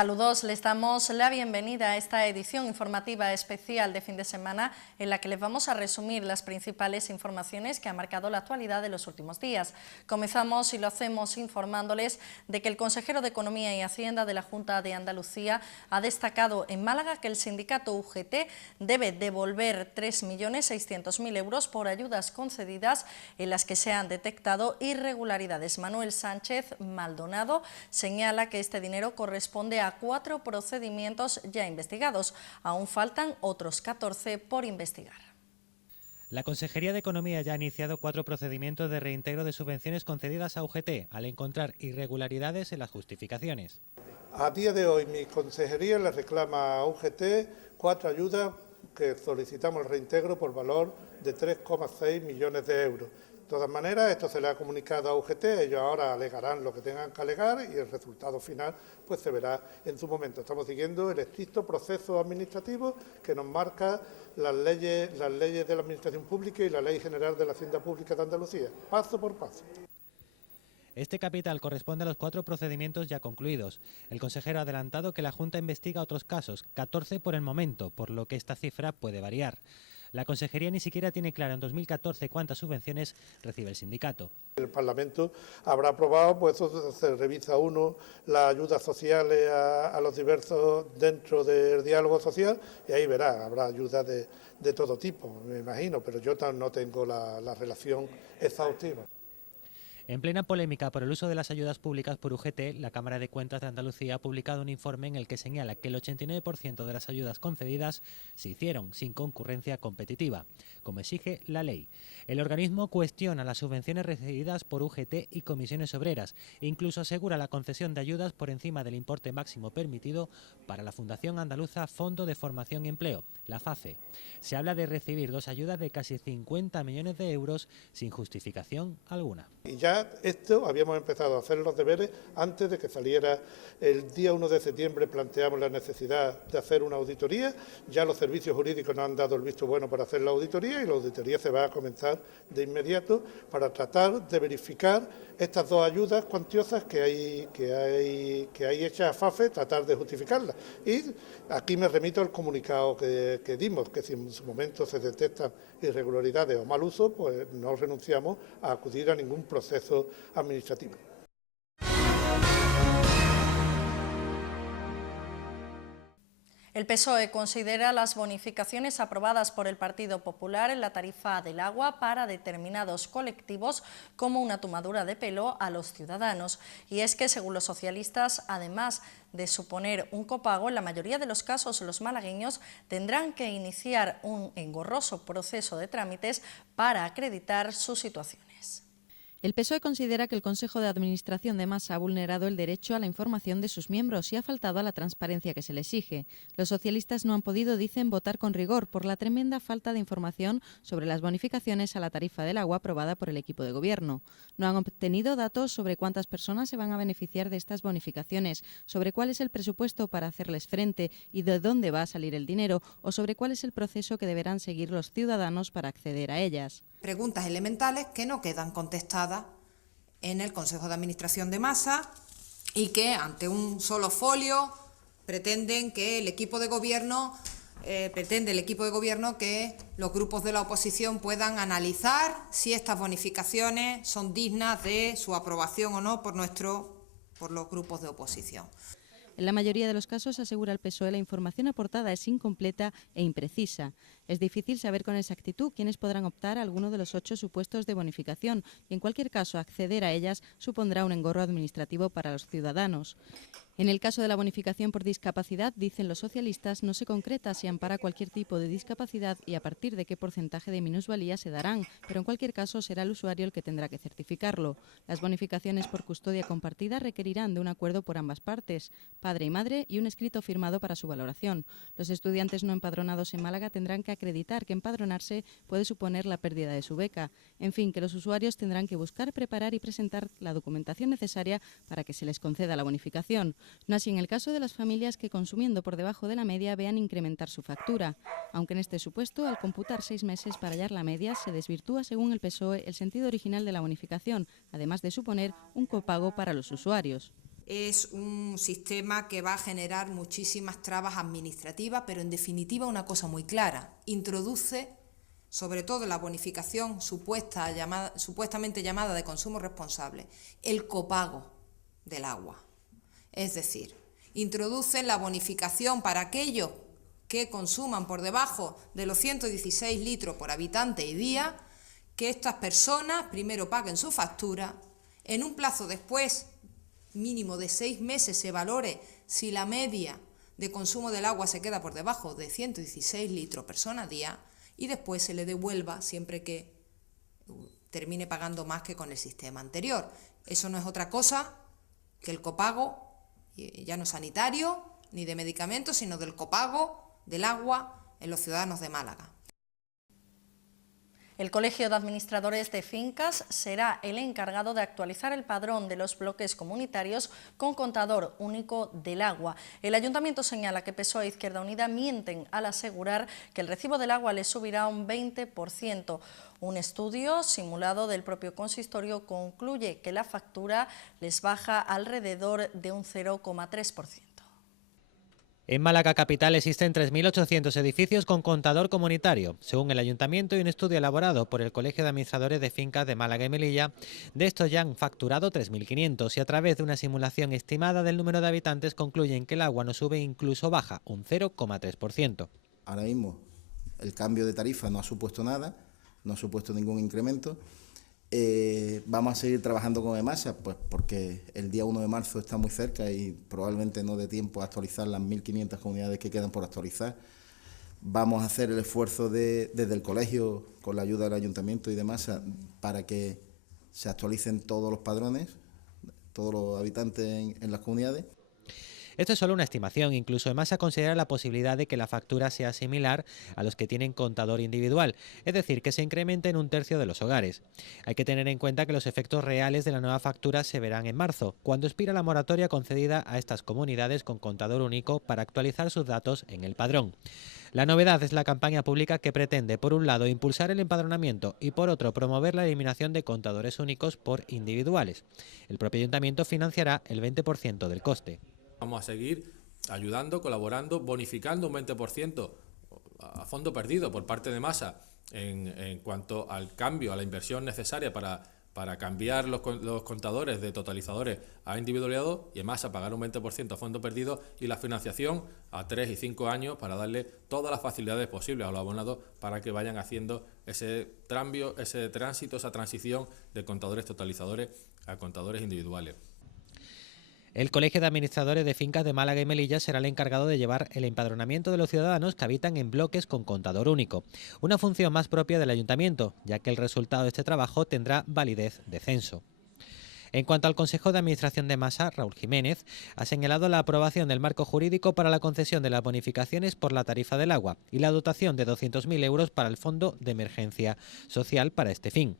Saludos, les damos la bienvenida a esta edición informativa especial de fin de semana en la que les vamos a resumir las principales informaciones que han marcado la actualidad de los últimos días. Comenzamos y lo hacemos informándoles de que el consejero de Economía y Hacienda de la Junta de Andalucía ha destacado en Málaga que el sindicato UGT debe devolver 3.600.000 euros por ayudas concedidas en las que se han detectado irregularidades. Manuel Sánchez Maldonado señala que este dinero corresponde a 4 procedimientos ya investigados. Aún faltan otros 14 por investigar. La Consejería de Economía ya ha iniciado 4 procedimientos de reintegro de subvenciones concedidas a UGT al encontrar irregularidades en las justificaciones. A día de hoy mi consejería le reclama a UGT 4 ayudas que solicitamos el reintegro por valor de 3,6 millones de euros. De todas maneras, esto se le ha comunicado a UGT, ellos ahora alegarán lo que tengan que alegar y el resultado final pues se verá en su momento. Estamos siguiendo el estricto proceso administrativo que nos marca las leyes de la Administración Pública y la Ley General de la Hacienda Pública de Andalucía, paso por paso. Este capital corresponde a los 4 procedimientos ya concluidos. El consejero ha adelantado que la Junta investiga otros casos, 14 por el momento, por lo que esta cifra puede variar. La Consejería ni siquiera tiene claro en 2014 cuántas subvenciones recibe el sindicato. El Parlamento habrá aprobado, pues eso se revisa uno, las ayudas sociales a los diversos dentro del diálogo social y ahí verá, habrá ayudas de todo tipo, me imagino, pero yo no tengo la relación exhaustiva. En plena polémica por el uso de las ayudas públicas por UGT, la Cámara de Cuentas de Andalucía ha publicado un informe en el que señala que el 89% de las ayudas concedidas se hicieron sin concurrencia competitiva, como exige la ley. El organismo cuestiona las subvenciones recibidas por UGT y comisiones obreras e incluso asegura la concesión de ayudas por encima del importe máximo permitido para la Fundación Andaluza Fondo de Formación y Empleo, la FAFE. Se habla de recibir 2 ayudas de casi 50 millones de euros sin justificación alguna. Y ya esto habíamos empezado a hacer los deberes antes de que saliera el día 1 de septiembre. Planteamos la necesidad de hacer una auditoría, ya los servicios jurídicos nos han dado el visto bueno para hacer la auditoría y la auditoría se va a comenzar de inmediato para tratar de verificar estas 2 ayudas cuantiosas que hay hechas a FAFE, tratar de justificarlas. Y aquí me remito al comunicado que dimos, que si en su momento se detectan irregularidades o mal uso, pues no renunciamos a acudir a ningún proceso administrativo. El PSOE considera las bonificaciones aprobadas por el Partido Popular en la tarifa del agua para determinados colectivos como una tomadura de pelo a los ciudadanos. Y es que, según los socialistas, además de suponer un copago, en la mayoría de los casos los malagueños tendrán que iniciar un engorroso proceso de trámites para acreditar sus situaciones. El PSOE considera que el Consejo de Administración de Masa ha vulnerado el derecho a la información de sus miembros y ha faltado a la transparencia que se le exige. Los socialistas no han podido, dicen, votar con rigor por la tremenda falta de información sobre las bonificaciones a la tarifa del agua aprobada por el equipo de gobierno. No han obtenido datos sobre cuántas personas se van a beneficiar de estas bonificaciones, sobre cuál es el presupuesto para hacerles frente y de dónde va a salir el dinero, o sobre cuál es el proceso que deberán seguir los ciudadanos para acceder a ellas. Preguntas elementales que no quedan contestadas en el Consejo de Administración de Masa y que ante un solo folio pretende el equipo de gobierno que los grupos de la oposición puedan analizar si estas bonificaciones son dignas de su aprobación o no por los grupos de oposición. En la mayoría de los casos, asegura el PSOE, la información aportada es incompleta e imprecisa. Es difícil saber con exactitud quiénes podrán optar a alguno de los 8 supuestos de bonificación y, en cualquier caso, acceder a ellas supondrá un engorro administrativo para los ciudadanos. En el caso de la bonificación por discapacidad, dicen los socialistas, no se concreta si ampara cualquier tipo de discapacidad y a partir de qué porcentaje de minusvalía se darán, pero en cualquier caso será el usuario el que tendrá que certificarlo. Las bonificaciones por custodia compartida requerirán de un acuerdo por ambas partes, padre y madre, y un escrito firmado para su valoración. Los estudiantes no empadronados en Málaga tendrán que acreditar que empadronarse puede suponer la pérdida de su beca. En fin, que los usuarios tendrán que buscar, preparar y presentar la documentación necesaria para que se les conceda la bonificación. No así en el caso de las familias que, consumiendo por debajo de la media, vean incrementar su factura. Aunque en este supuesto, al computar 6 meses para hallar la media, se desvirtúa, según el PSOE, el sentido original de la bonificación, además de suponer un copago para los usuarios. es un sistema que va a generar muchísimas trabas administrativas, pero en definitiva una cosa muy clara, introduce sobre todo la bonificación supuestamente llamada de consumo responsable, el copago del agua. Es decir, introduce la bonificación para aquellos que consuman por debajo de los 116 litros por habitante y día, que estas personas primero paguen su factura, en un plazo después mínimo de 6 meses se valore si la media de consumo del agua se queda por debajo de 116 litros persona día, y después se le devuelva siempre que termine pagando más que con el sistema anterior. Eso no es otra cosa que el copago, ya no sanitario ni de medicamentos, sino del copago del agua en los ciudadanos de Málaga. El Colegio de Administradores de Fincas será el encargado de actualizar el padrón de los bloques comunitarios con contador único del agua. El Ayuntamiento señala que PSOE e Izquierda Unida mienten al asegurar que el recibo del agua les subirá un 20%. Un estudio simulado del propio consistorio concluye que la factura les baja alrededor de un 0,3%. En Málaga capital existen 3.800 edificios con contador comunitario. Según el Ayuntamiento y un estudio elaborado por el Colegio de Administradores de Fincas de Málaga y Melilla, de estos ya han facturado 3.500 y a través de una simulación estimada del número de habitantes concluyen que el agua no sube, incluso baja un 0,3%. Ahora mismo el cambio de tarifa no ha supuesto nada, no ha supuesto ningún incremento. Vamos a seguir trabajando con EMASA, pues porque el día 1 de marzo está muy cerca y probablemente no dé tiempo a actualizar las 1.500 comunidades que quedan por actualizar. Vamos a hacer el esfuerzo desde el colegio, con la ayuda del Ayuntamiento y de EMASA, para que se actualicen todos los padrones, todos los habitantes en las comunidades. Esto es solo una estimación, incluso EMASA considera la posibilidad de que la factura sea similar a los que tienen contador individual, es decir, que se incremente en 1/3 de los hogares. Hay que tener en cuenta que los efectos reales de la nueva factura se verán en marzo, cuando expira la moratoria concedida a estas comunidades con contador único para actualizar sus datos en el padrón. La novedad es la campaña pública que pretende, por un lado, impulsar el empadronamiento y, por otro, promover la eliminación de contadores únicos por individuales. El propio Ayuntamiento financiará el 20% del coste. Vamos a seguir ayudando, colaborando, bonificando un 20% a fondo perdido por parte de EMASA en cuanto al cambio, a la inversión necesaria para cambiar los contadores de totalizadores a individualizados, y EMASA pagar un 20% a fondo perdido, y la financiación a 3 y 5 años para darle todas las facilidades posibles a los abonados para que vayan haciendo ese tránsito, esa transición de contadores totalizadores a contadores individuales. El Colegio de Administradores de Fincas de Málaga y Melilla será el encargado de llevar el empadronamiento de los ciudadanos que habitan en bloques con contador único, una función más propia del Ayuntamiento, ya que el resultado de este trabajo tendrá validez de censo. En cuanto al Consejo de Administración de EMASA, Raúl Jiménez ha señalado la aprobación del marco jurídico para la concesión de las bonificaciones por la tarifa del agua y la dotación de 200.000 euros para el Fondo de Emergencia Social para este fin.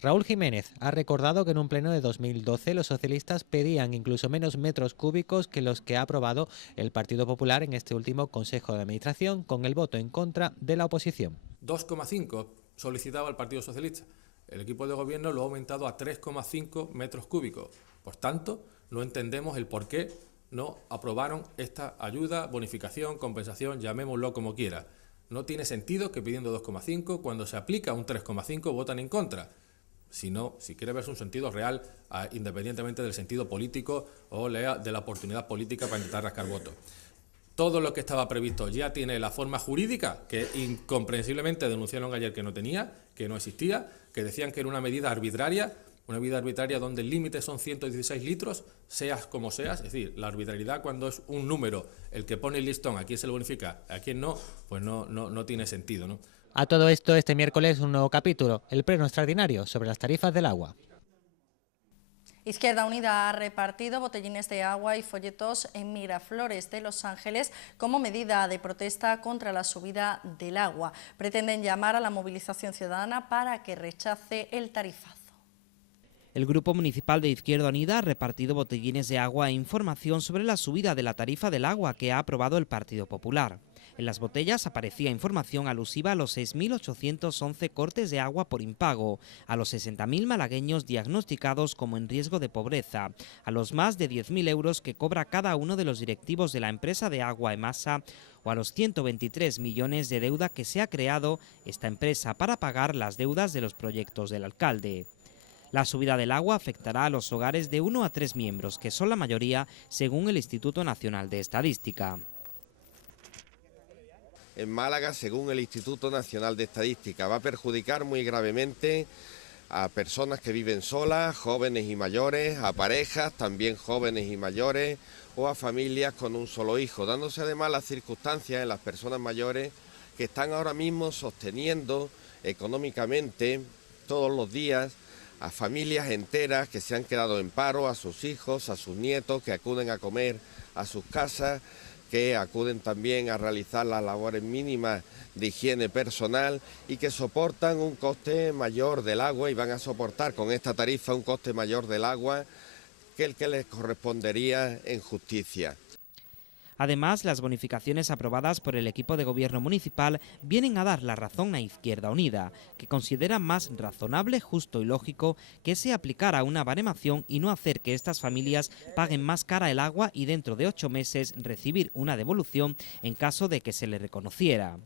Raúl Jiménez ha recordado que en un pleno de 2012 los socialistas pedían incluso menos metros cúbicos que los que ha aprobado el Partido Popular en este último Consejo de Administración, con el voto en contra de la oposición. 2,5 solicitaba el Partido Socialista. El equipo de gobierno lo ha aumentado a 3,5 metros cúbicos. Por tanto, no entendemos el por qué no aprobaron esta ayuda, bonificación, compensación, llamémoslo como quiera. No tiene sentido que pidiendo 2,5, cuando se aplica un 3,5, votan en contra. Si quiere verse un sentido real, independientemente del sentido político o de la oportunidad política para intentar rascar votos. Todo lo que estaba previsto ya tiene la forma jurídica, que incomprensiblemente denunciaron ayer que no tenía, que no existía, que decían que era una medida arbitraria donde el límite son 116 litros, seas como seas. Es decir, la arbitrariedad, cuando es un número el que pone el listón, a quién se le bonifica, a quién no, pues no tiene sentido, ¿no? A todo esto, este miércoles un nuevo capítulo, el pleno extraordinario sobre las tarifas del agua. Izquierda Unida ha repartido botellines de agua y folletos en Miraflores de Los Ángeles como medida de protesta contra la subida del agua. Pretenden llamar a la movilización ciudadana para que rechace el tarifazo. El Grupo Municipal de Izquierda Unida ha repartido botellines de agua e información sobre la subida de la tarifa del agua que ha aprobado el Partido Popular. En las botellas aparecía información alusiva a los 6.811 cortes de agua por impago, a los 60.000 malagueños diagnosticados como en riesgo de pobreza, a los más de 10.000 euros que cobra cada uno de los directivos de la empresa de agua Emasa o a los 123 millones de deuda que se ha creado esta empresa para pagar las deudas de los proyectos del alcalde. La subida del agua afectará a los hogares de 1 a 3 miembros, que son la mayoría según el Instituto Nacional de Estadística. En Málaga, según el Instituto Nacional de Estadística, va a perjudicar muy gravemente a personas que viven solas, jóvenes y mayores, a parejas, también jóvenes y mayores, o a familias con un solo hijo, dándose además las circunstancias en las personas mayores que están ahora mismo sosteniendo económicamente todos los días a familias enteras que se han quedado en paro, a sus hijos, a sus nietos, que acuden a comer a sus casas, que acuden también a realizar las labores mínimas de higiene personal y que soportan un coste mayor del agua y van a soportar con esta tarifa un coste mayor del agua que el que les correspondería en justicia. Además, las bonificaciones aprobadas por el equipo de gobierno municipal vienen a dar la razón a Izquierda Unida, que considera más razonable, justo y lógico que se aplicara una baremación y no hacer que estas familias paguen más cara el agua y dentro de 8 meses recibir una devolución en caso de que se le reconociera.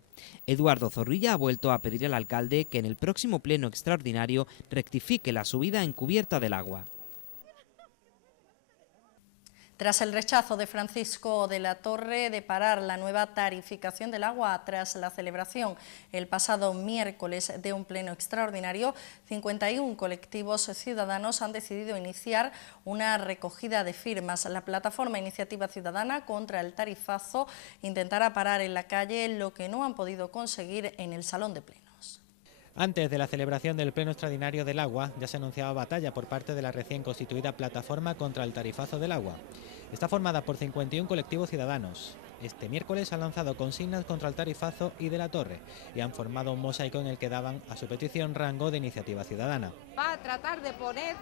Eduardo Zorrilla ha vuelto a pedir al alcalde que en el próximo pleno extraordinario rectifique la subida encubierta del agua. Tras el rechazo de Francisco de la Torre de parar la nueva tarificación del agua tras la celebración el pasado miércoles de un pleno extraordinario, 51 colectivos ciudadanos han decidido iniciar una recogida de firmas. La plataforma Iniciativa Ciudadana contra el Tarifazo intentará parar en la calle lo que no han podido conseguir en el Salón de Plenos. Antes de la celebración del Pleno Extraordinario del Agua, ya se anunciaba batalla por parte de la recién constituida Plataforma contra el Tarifazo del Agua. Está formada por 51 colectivos ciudadanos. Este miércoles han lanzado consignas contra el tarifazo y de la Torre y han formado un mosaico en el que daban a su petición rango de iniciativa ciudadana. Va a tratar de poner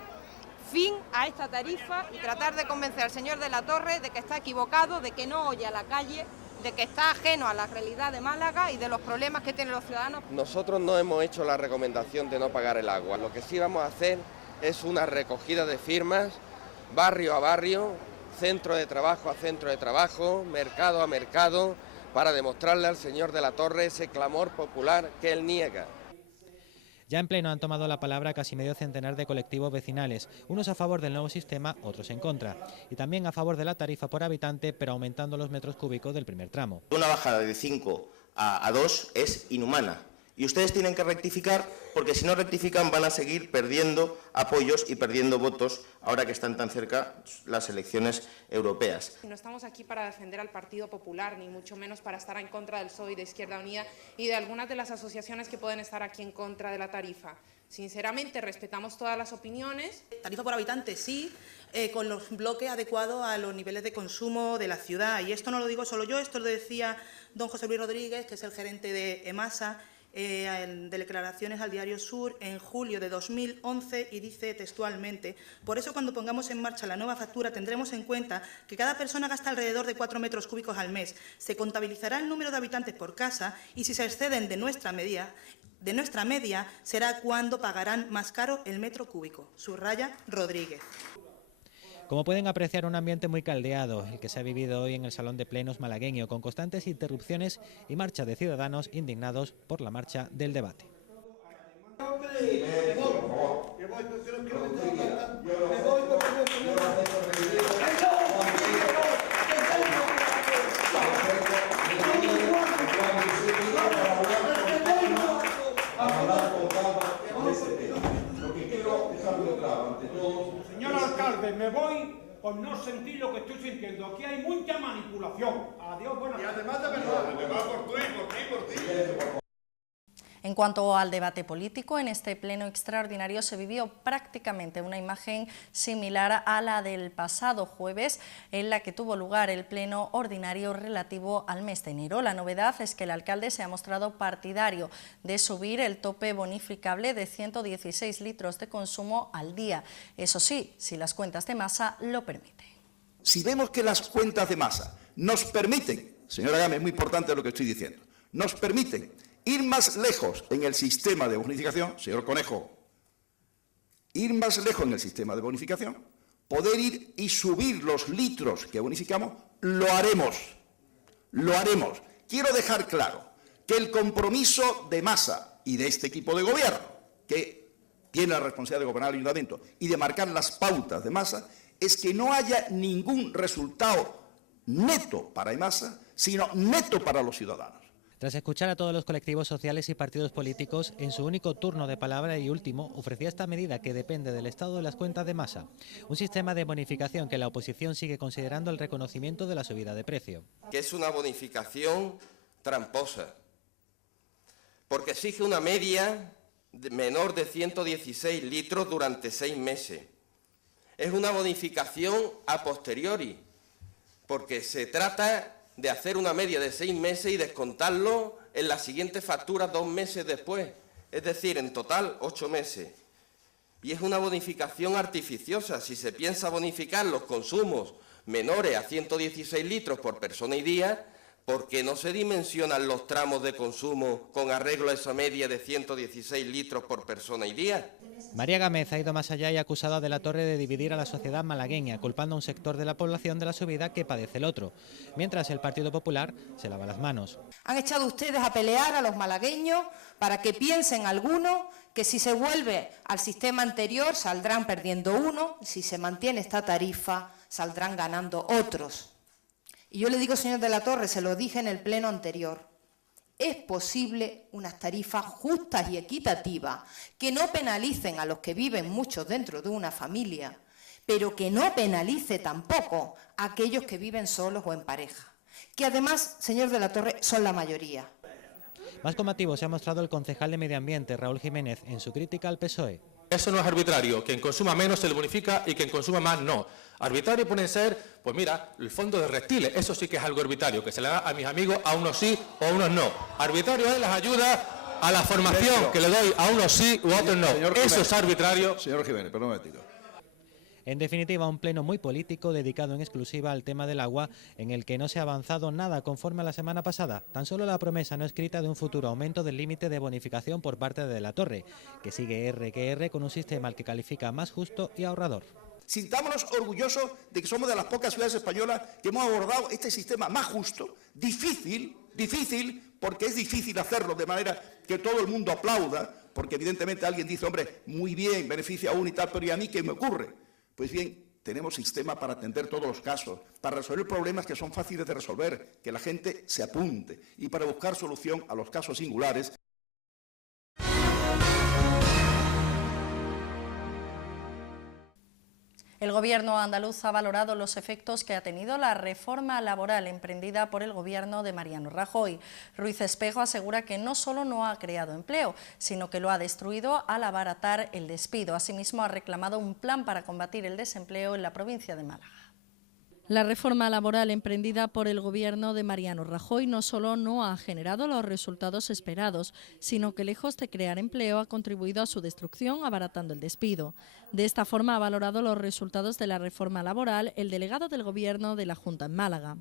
fin a esta tarifa y tratar de convencer al señor de la Torre de que está equivocado, de que no oye a la calle, de que está ajeno a la realidad de Málaga y de los problemas que tienen los ciudadanos. Nosotros no hemos hecho la recomendación de no pagar el agua. Lo que sí vamos a hacer es una recogida de firmas, barrio a barrio, centro de trabajo a centro de trabajo, mercado a mercado, para demostrarle al señor de la Torre ese clamor popular que él niega. Ya en pleno han tomado la palabra casi medio centenar de colectivos vecinales, unos a favor del nuevo sistema, otros en contra, y también a favor de la tarifa por habitante, pero aumentando los metros cúbicos del primer tramo. Una bajada de 5 a 2 es inhumana. Y ustedes tienen que rectificar, porque si no rectifican van a seguir perdiendo apoyos y perdiendo votos ahora que están tan cerca las elecciones europeas. No estamos aquí para defender al Partido Popular, ni mucho menos para estar en contra del PSOE y de Izquierda Unida y de algunas de las asociaciones que pueden estar aquí en contra de la tarifa. Sinceramente, respetamos todas las opiniones. Tarifa por habitante, sí, con los bloques adecuados a los niveles de consumo de la ciudad. Y esto no lo digo solo yo, esto lo decía don José Luis Rodríguez, que es el gerente de Emasa, de declaraciones al Diario Sur en julio de 2011 y dice textualmente: por eso cuando pongamos en marcha la nueva factura tendremos en cuenta que cada persona gasta alrededor de 4 metros cúbicos al mes. Se contabilizará el número de habitantes por casa y si se exceden de nuestra media será cuando pagarán más caro el metro cúbico. Subraya Rodríguez. Como pueden apreciar, un ambiente muy caldeado, el que se ha vivido hoy en el Salón de Plenos malagueño, con constantes interrupciones y marcha de ciudadanos indignados por la marcha del debate. Señor alcalde, me voy por no sentir lo que estoy sintiendo. Aquí hay mucha manipulación. Adiós, buenas tardes. Y además de verdad. Además por ti. En cuanto al debate político, en este pleno extraordinario se vivió prácticamente una imagen similar a la del pasado jueves, en la que tuvo lugar el pleno ordinario relativo al mes de enero. La novedad es que el alcalde se ha mostrado partidario de subir el tope bonificable de 116 litros de consumo al día. Eso sí, si las cuentas de Masa lo permiten. Si vemos que las cuentas de Masa nos permiten señora Gámez, es muy importante lo que estoy diciendo, nos permiten ir más lejos en el sistema de bonificación, señor Conejo, ir más lejos en el sistema de bonificación, poder ir y subir los litros que bonificamos, lo haremos. Lo haremos. Quiero dejar claro que el compromiso de Masa y de este equipo de gobierno, que tiene la responsabilidad de gobernar el ayuntamiento y de marcar las pautas de Masa, es que no haya ningún resultado neto para Masa, sino neto para los ciudadanos. Tras escuchar a todos los colectivos sociales y partidos políticos, en su único turno de palabra y último, ofrecía esta medida que depende del estado de las cuentas de Masa. Un sistema de bonificación que la oposición sigue considerando el reconocimiento de la subida de precio. Que es una bonificación tramposa, porque exige una media menor de 116 litros durante 6 meses. Es una bonificación a posteriori, porque se trata de hacer una media de 6 meses y descontarlo en las siguientes facturas 2 meses después, es decir, en total 8 meses. Y es una bonificación artificiosa. Si se piensa bonificar los consumos menores a 116 litros por persona y día, ¿por qué no se dimensionan los tramos de consumo con arreglo a esa media de 116 litros por persona y día? María Gámez ha ido más allá y ha acusado a De la Torre de dividir a la sociedad malagueña, culpando a un sector de la población de la subida que padece el otro, mientras el Partido Popular se lava las manos. Han echado ustedes a pelear a los malagueños para que piensen algunos que si se vuelve al sistema anterior saldrán perdiendo uno, si se mantiene esta tarifa saldrán ganando otros. Y yo le digo, señor De la Torre, se lo dije en el pleno anterior, es posible unas tarifas justas y equitativas que no penalicen a los que viven muchos dentro de una familia, pero que no penalice tampoco a aquellos que viven solos o en pareja, que además, señor De la Torre, son la mayoría. Más combativo se ha mostrado el concejal de Medio Ambiente, Raúl Jiménez, en su crítica al PSOE. Eso no es arbitrario. Quien consuma menos se le bonifica y quien consuma más no. Arbitrario puede ser, pues mira, el fondo de reptiles. Eso sí que es algo arbitrario, que se le da a mis amigos, a unos sí o a unos no. Arbitrario es las ayudas a la formación que le doy a unos sí u a otros no. Eso es arbitrario. Señor Jiménez, perdón un momentito. En definitiva, un pleno muy político dedicado en exclusiva al tema del agua, en el que no se ha avanzado nada conforme a la semana pasada. Tan solo la promesa no escrita de un futuro aumento del límite de bonificación por parte de la Torre, que sigue R que R con un sistema al que califica más justo y ahorrador. Sintámonos orgullosos de que somos de las pocas ciudades españolas que hemos abordado este sistema más justo, difícil, porque es difícil hacerlo de manera que todo el mundo aplauda, porque evidentemente alguien dice, hombre, muy bien, beneficia a uno y tal, pero ¿y a mí qué me ocurre? Pues bien, tenemos sistema para atender todos los casos, para resolver problemas que son fáciles de resolver, que la gente se apunte y para buscar solución a los casos singulares. El Gobierno andaluz ha valorado los efectos que ha tenido la reforma laboral emprendida por el Gobierno de Mariano Rajoy. Ruiz Espejo asegura que no solo no ha creado empleo, sino que lo ha destruido al abaratar el despido. Asimismo, ha reclamado un plan para combatir el desempleo en la provincia de Málaga. La reforma laboral emprendida por el Gobierno de Mariano Rajoy no solo no ha generado los resultados esperados, sino que lejos de crear empleo ha contribuido a su destrucción abaratando el despido. De esta forma ha valorado los resultados de la reforma laboral el delegado del Gobierno de la Junta en Málaga.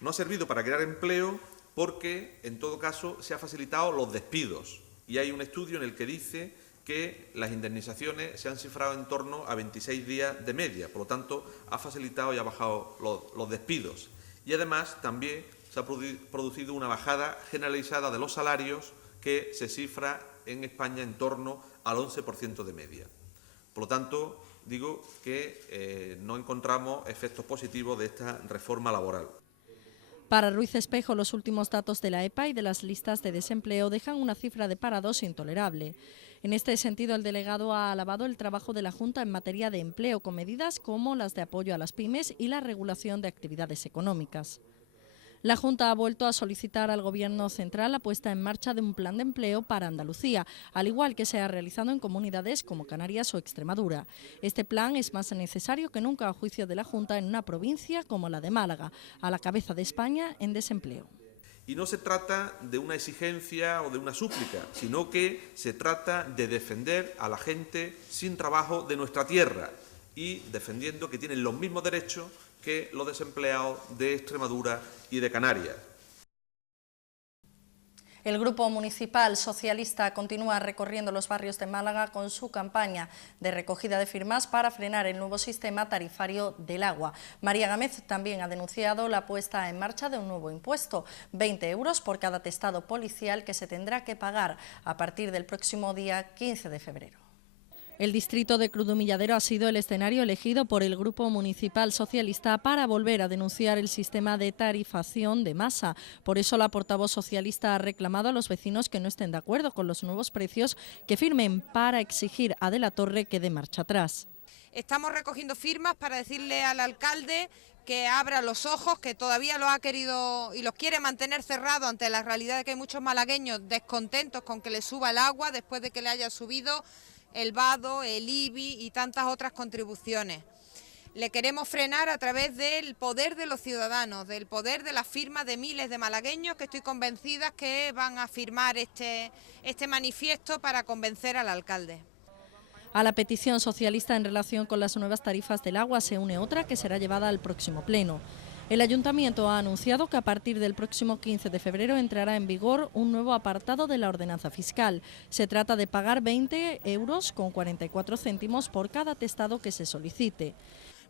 No ha servido para crear empleo porque, en todo caso, se ha facilitado los despidos. Y hay un estudio en el que dice que las indemnizaciones se han cifrado en torno a 26 días de media, por lo tanto ha facilitado y ha bajado los despidos. Y además también se ha producido una bajada generalizada de los salarios que se cifra en España en torno al 11% de media. Por lo tanto, digo que no encontramos efectos positivos de esta reforma laboral. Para Ruiz Espejo, los últimos datos de la EPA y de las listas de desempleo dejan una cifra de parados intolerable. En este sentido, el delegado ha alabado el trabajo de la Junta en materia de empleo, con medidas como las de apoyo a las pymes y la regulación de actividades económicas. La Junta ha vuelto a solicitar al Gobierno central la puesta en marcha de un plan de empleo para Andalucía, al igual que se ha realizado en comunidades como Canarias o Extremadura. Este plan es más necesario que nunca a juicio de la Junta en una provincia como la de Málaga, a la cabeza de España en desempleo. Y no se trata de una exigencia o de una súplica, sino que se trata de defender a la gente sin trabajo de nuestra tierra y defendiendo que tienen los mismos derechos que los desempleados de Extremadura y de Canarias. El Grupo Municipal Socialista continúa recorriendo los barrios de Málaga con su campaña de recogida de firmas para frenar el nuevo sistema tarifario del agua. María Gámez también ha denunciado la puesta en marcha de un nuevo impuesto, 20 euros por cada atestado policial que se tendrá que pagar a partir del próximo día 15 de febrero. El distrito de Cruz de Humilladero ha sido el escenario elegido por el Grupo Municipal Socialista para volver a denunciar el sistema de tarifación de masa. Por eso la portavoz socialista ha reclamado a los vecinos que no estén de acuerdo con los nuevos precios que firmen para exigir a De la Torre que dé marcha atrás. Estamos recogiendo firmas para decirle al alcalde que abra los ojos, que todavía los ha querido y los quiere mantener cerrados ante la realidad de que hay muchos malagueños descontentos con que le suba el agua después de que le haya subido el vado, el IBI y tantas otras contribuciones. Le queremos frenar a través del poder de los ciudadanos, del poder de la firma de miles de malagueños que estoy convencida que van a firmar este manifiesto para convencer al alcalde. A la petición socialista en relación con las nuevas tarifas del agua se une otra que será llevada al próximo pleno. El Ayuntamiento ha anunciado que a partir del próximo 15 de febrero entrará en vigor un nuevo apartado de la ordenanza fiscal. Se trata de pagar 20 euros con 44 céntimos por cada atestado que se solicite.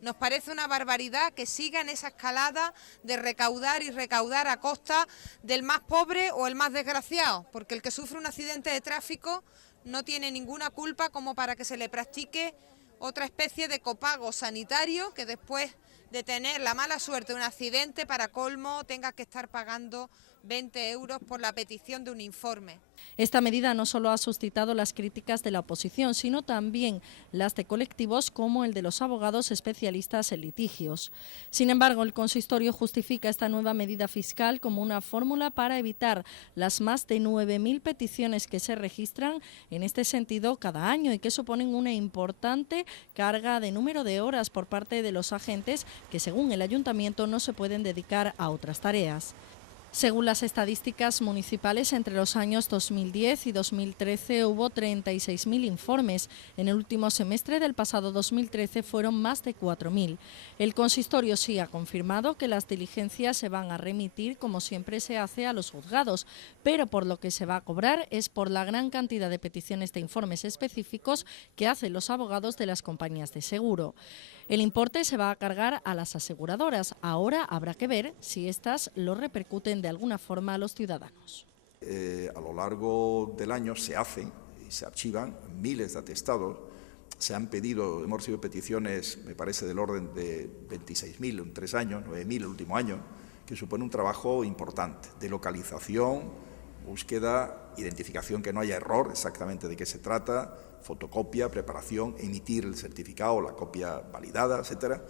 Nos parece una barbaridad que siga en esa escalada de recaudar y recaudar a costa del más pobre o el más desgraciado, porque el que sufre un accidente de tráfico no tiene ninguna culpa como para que se le practique otra especie de copago sanitario que después de tener la mala suerte de un accidente, para colmo, tenga que estar pagando 20 euros por la petición de un informe. Esta medida no solo ha suscitado las críticas de la oposición, sino también las de colectivos como el de los abogados especialistas en litigios. Sin embargo, el consistorio justifica esta nueva medida fiscal como una fórmula para evitar las más de 9.000 peticiones que se registran en este sentido cada año y que suponen una importante carga de número de horas por parte de los agentes que, según el Ayuntamiento, no se pueden dedicar a otras tareas. Según las estadísticas municipales, entre los años 2010 y 2013 hubo 36.000 informes. En el último semestre del pasado 2013 fueron más de 4.000. El consistorio sí ha confirmado que las diligencias se van a remitir, como siempre se hace, a los juzgados, pero por lo que se va a cobrar es por la gran cantidad de peticiones de informes específicos que hacen los abogados de las compañías de seguro. El importe se va a cargar a las aseguradoras. Ahora habrá que ver si éstas lo repercuten de alguna forma a los ciudadanos. A lo largo del año se hacen y se archivan miles de atestados. Se han pedido, hemos recibido peticiones, me parece, del orden de 26.000 en 3 años, 9.000 el último año, que supone un trabajo importante de localización, búsqueda, identificación, que no haya error exactamente de qué se trata, fotocopia, preparación, emitir el certificado, la copia validada, etcétera.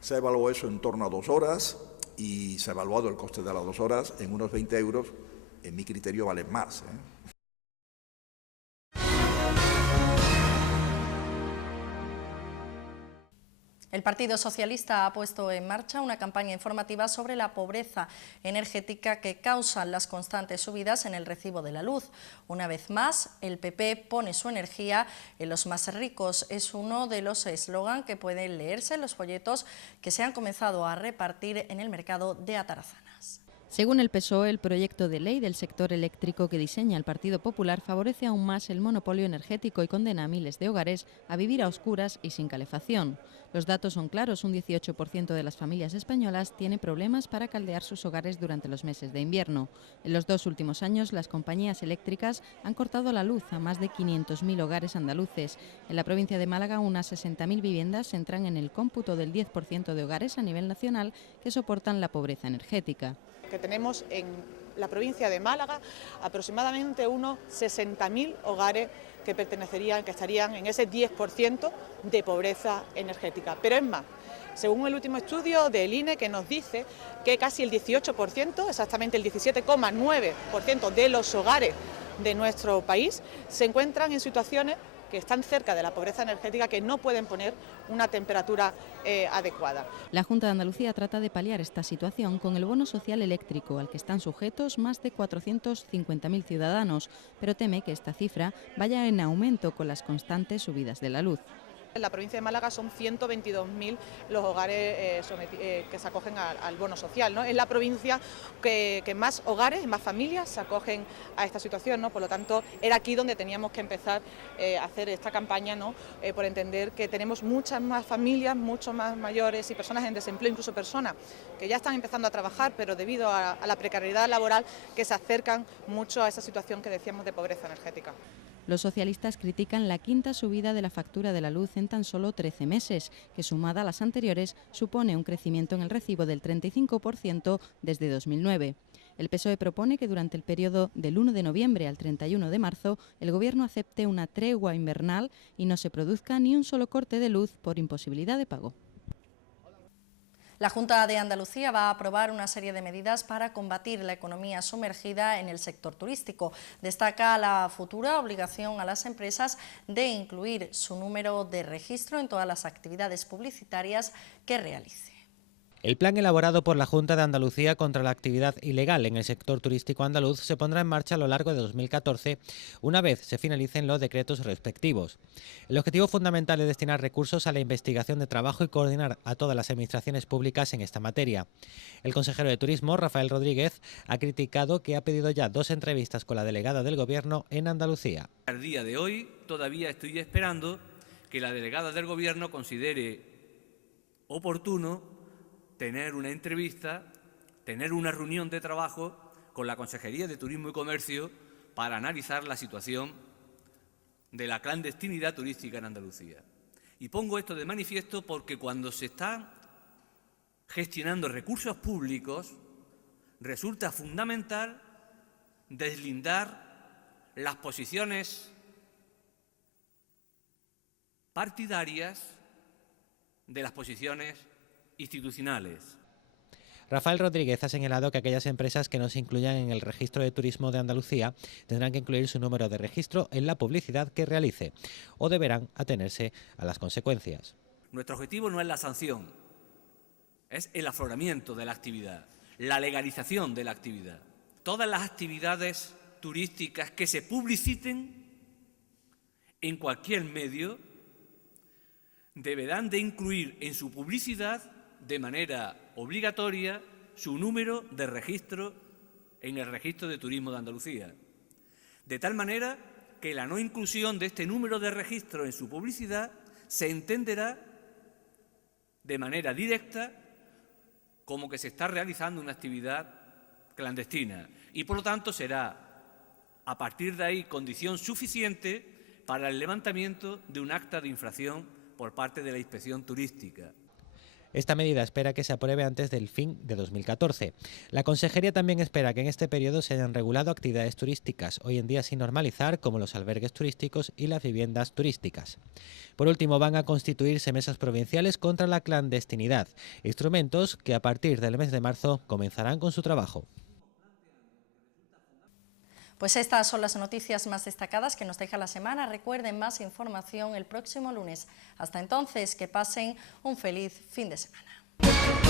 Se evaluó eso en torno a 2 horas y se ha evaluado el coste de las 2 horas en unos 20 euros. En mi criterio valen más, El Partido Socialista ha puesto en marcha una campaña informativa sobre la pobreza energética que causan las constantes subidas en el recibo de la luz. Una vez más, el PP pone su energía en los más ricos. Es uno de los eslogans que pueden leerse en los folletos que se han comenzado a repartir en el mercado de Atarazanas. Según el PSOE, el proyecto de ley del sector eléctrico que diseña el Partido Popular favorece aún más el monopolio energético y condena a miles de hogares a vivir a oscuras y sin calefacción. Los datos son claros, un 18% de las familias españolas tiene problemas para caldear sus hogares durante los meses de invierno. En los 2 últimos años, las compañías eléctricas han cortado la luz a más de 500.000 hogares andaluces. En la provincia de Málaga, unas 60.000 viviendas entran en el cómputo del 10% de hogares a nivel nacional que soportan la pobreza energética. Que tenemos en la provincia de Málaga aproximadamente unos 60.000 hogares que estarían en ese 10% de pobreza energética. Pero es más, según el último estudio del INE, que nos dice que casi el 18%, exactamente el 17,9% de los hogares de nuestro país se encuentran en situaciones que están cerca de la pobreza energética, que no pueden poner una temperatura adecuada. La Junta de Andalucía trata de paliar esta situación con el bono social eléctrico, al que están sujetos más de 450.000 ciudadanos, pero teme que esta cifra vaya en aumento con las constantes subidas de la luz. En la provincia de Málaga son 122.000 los hogares que se acogen al bono social, ¿no? Es la provincia que más hogares, más familias se acogen a esta situación, ¿no? Por lo tanto, era aquí donde teníamos que empezar a hacer esta campaña, ¿no? Por entender que tenemos muchas más familias, mucho más mayores y personas en desempleo, incluso personas que ya están empezando a trabajar, pero debido a la precariedad laboral que se acercan mucho a esa situación que decíamos de pobreza energética. Los socialistas critican la quinta subida de la factura de la luz en tan solo 13 meses, que sumada a las anteriores supone un crecimiento en el recibo del 35% desde 2009. El PSOE propone que durante el periodo del 1 de noviembre al 31 de marzo el Gobierno acepte una tregua invernal y no se produzca ni un solo corte de luz por imposibilidad de pago. La Junta de Andalucía va a aprobar una serie de medidas para combatir la economía sumergida en el sector turístico. Destaca la futura obligación a las empresas de incluir su número de registro en todas las actividades publicitarias que realice. El plan elaborado por la Junta de Andalucía contra la actividad ilegal en el sector turístico andaluz se pondrá en marcha a lo largo de 2014, una vez se finalicen los decretos respectivos. El objetivo fundamental es destinar recursos a la investigación de trabajo y coordinar a todas las administraciones públicas en esta materia. El consejero de Turismo, Rafael Rodríguez, ha criticado que ha pedido ya 2 entrevistas con la delegada del Gobierno en Andalucía. Al día de hoy todavía estoy esperando que la delegada del Gobierno considere oportuno tener una entrevista, tener una reunión de trabajo con la Consejería de Turismo y Comercio para analizar la situación de la clandestinidad turística en Andalucía. Y pongo esto de manifiesto porque cuando se están gestionando recursos públicos resulta fundamental deslindar las posiciones partidarias de las posiciones institucionales. Rafael Rodríguez ha señalado que aquellas empresas que no se incluyan en el registro de turismo de Andalucía tendrán que incluir su número de registro en la publicidad que realice o deberán atenerse a las consecuencias. Nuestro objetivo no es la sanción, es el afloramiento de la actividad, la legalización de la actividad. Todas las actividades turísticas que se publiciten en cualquier medio deberán de incluir en su publicidad de manera obligatoria su número de registro en el Registro de Turismo de Andalucía. De tal manera que la no inclusión de este número de registro en su publicidad se entenderá de manera directa como que se está realizando una actividad clandestina y por lo tanto será a partir de ahí condición suficiente para el levantamiento de un acta de infracción por parte de la Inspección Turística. Esta medida espera que se apruebe antes del fin de 2014. La Consejería también espera que en este periodo se hayan regulado actividades turísticas, hoy en día sin normalizar, como los albergues turísticos y las viviendas turísticas. Por último, van a constituirse mesas provinciales contra la clandestinidad, instrumentos que a partir del mes de marzo comenzarán con su trabajo. Pues estas son las noticias más destacadas que nos deja la semana. Recuerden más información el próximo lunes. Hasta entonces, que pasen un feliz fin de semana.